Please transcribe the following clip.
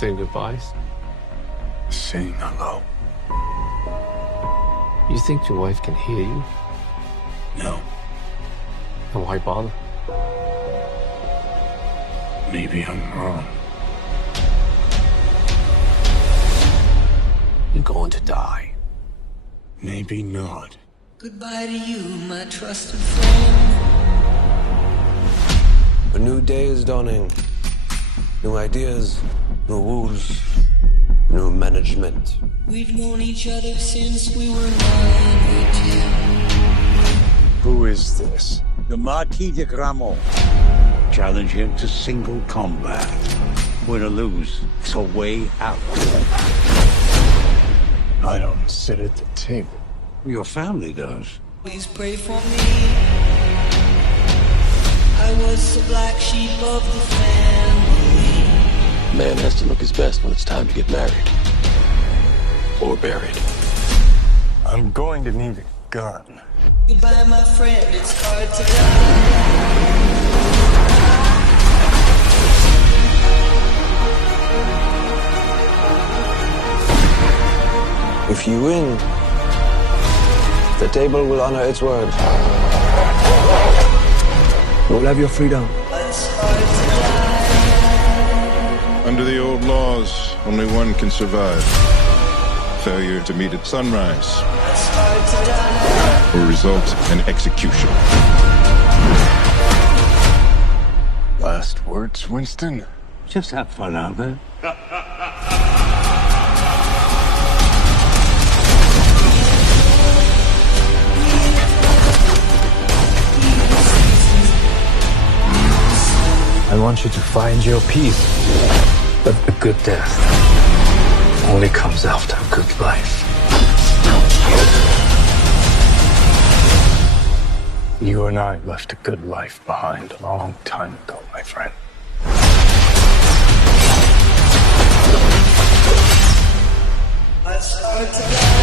saying goodbyes? Saying hello. You think your wife can hear you? No. Then why bother? Maybe I'm wrong. You're going to die. Maybe not. Goodbye to you, my trusted friend. A new day is dawning. New ideas, new rules, new management. We've known each other since we were 9 or 10. Who is this? The Marquis de Gramont. Challenge him to single combat. Win or lose, it's a way out. I don't sit at the table. Your family does. Please pray for me. I was the black sheep of the family. A man has to look his best when it's time to get married. Or buried. I'm going to need a gun. Goodbye, my friend, it's hard to die. If you win, the table will honor its word. You'll have your freedom. It's hard to die. Under the old laws, only one can survive. Failure to meet at sunrise It's hard to die. will result in execution. Last words, Winston? Just have fun out there. I want you to find your peace. But a good death only comes after a good life. You and I left a good life behind a long time ago, my friend. It's hard to die.